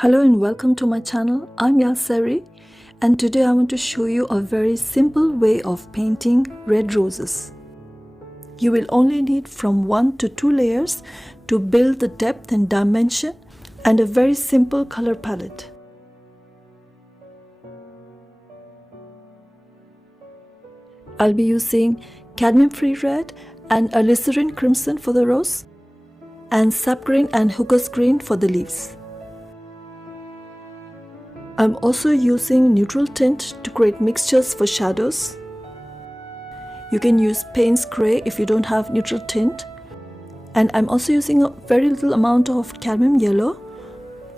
Hello and welcome to my channel. I'm Alizarin and today I want to show you a very simple way of painting red roses. You will only need from 1 to 2 layers to build the depth and dimension and a very simple color palette. I'll be using cadmium-free red and Alizarin crimson for the rose and sap green and hooker's green for the leaves. I'm also using neutral tint to create mixtures for shadows. You can use Payne's gray if you don't have neutral tint. And I'm also using a very little amount of cadmium yellow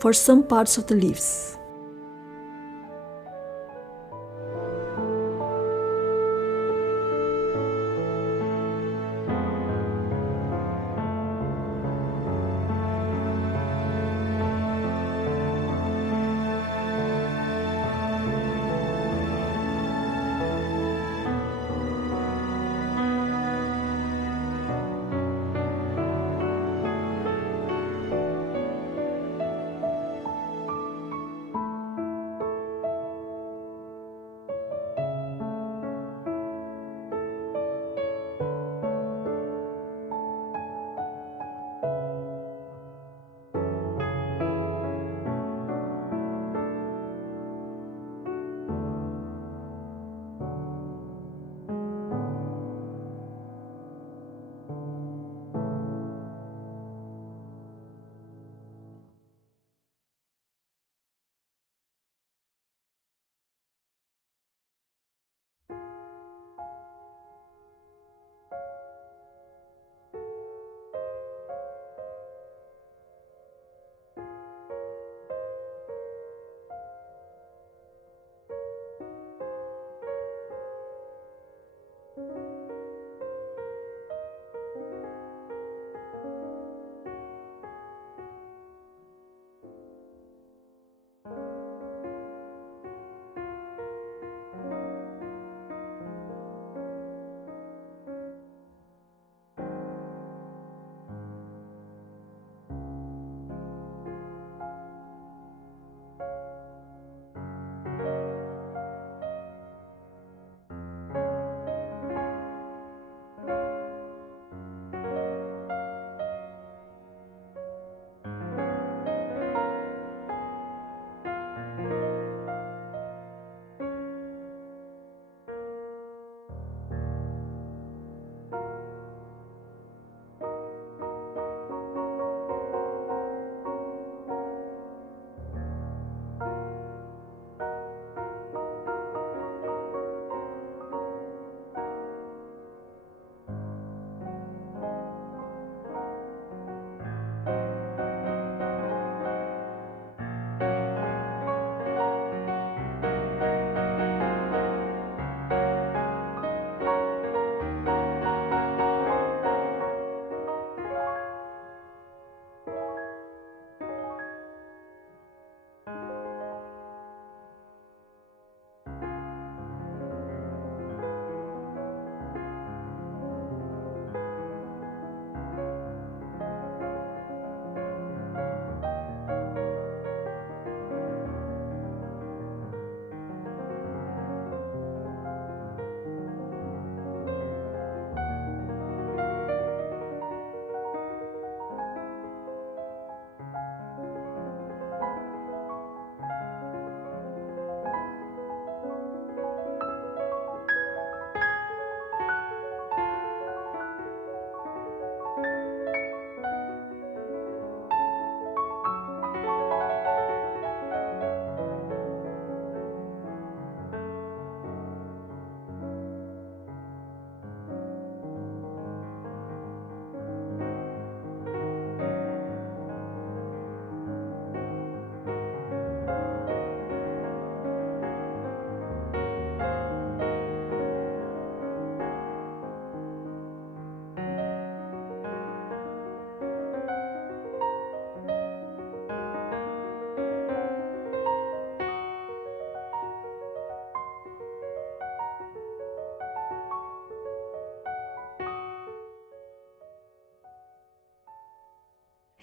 for some parts of the leaves.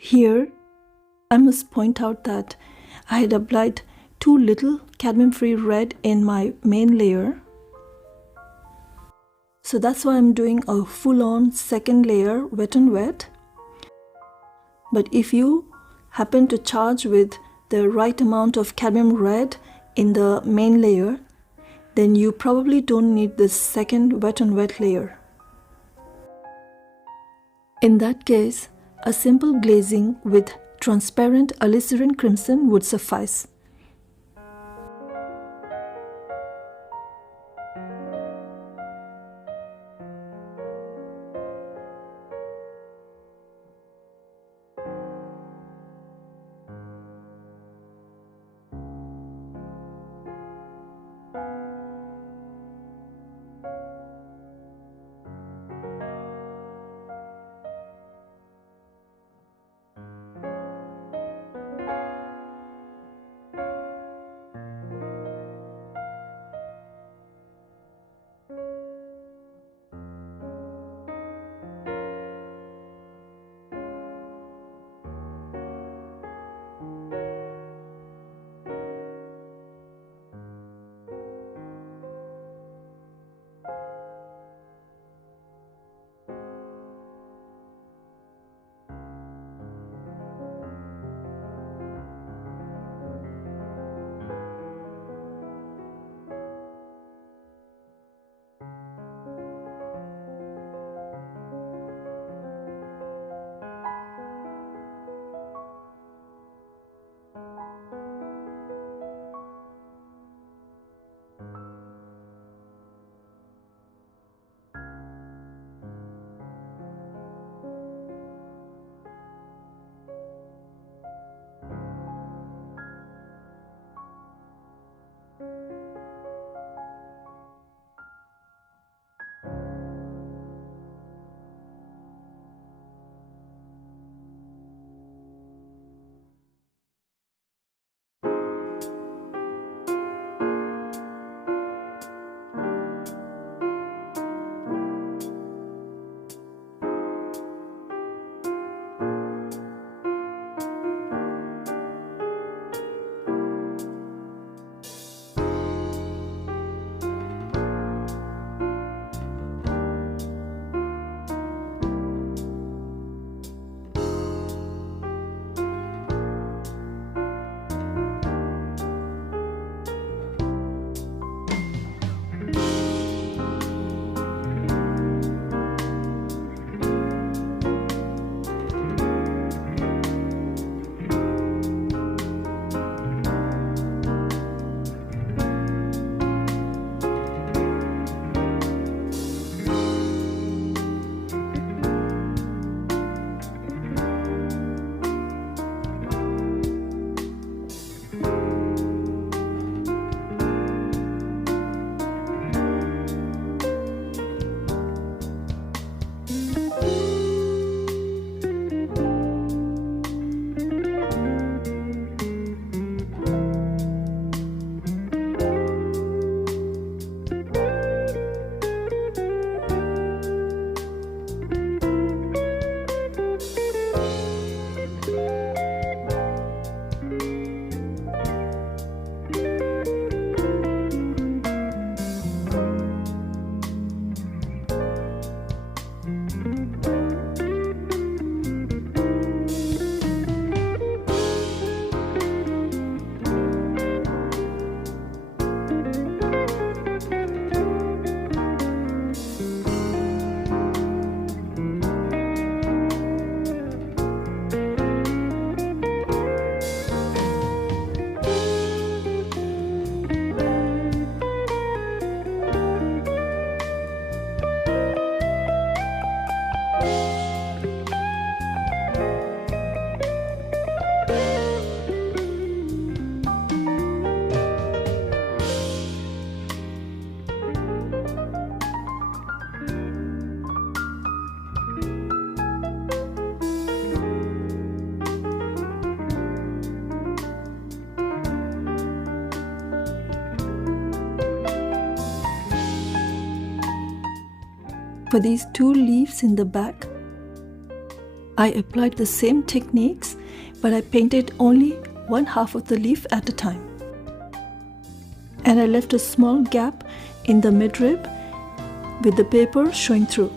Here, I must point out that I had applied too little cadmium-free red in my main layer. So that's why I'm doing a full-on second layer wet and wet. But if you happen to charge with the right amount of cadmium red in the main layer, then you probably don't need this second wet and wet layer. In that case, a simple glazing with transparent alizarin crimson would suffice. For these two leaves in the back, I applied the same techniques, but I painted only one half of the leaf at a time. And I left a small gap in the midrib with the paper showing through.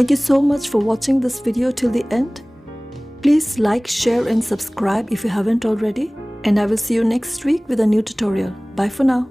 Thank you so much for watching this video till the end. Please like, share and subscribe if you haven't already. And I will see you next week with a new tutorial. Bye for now.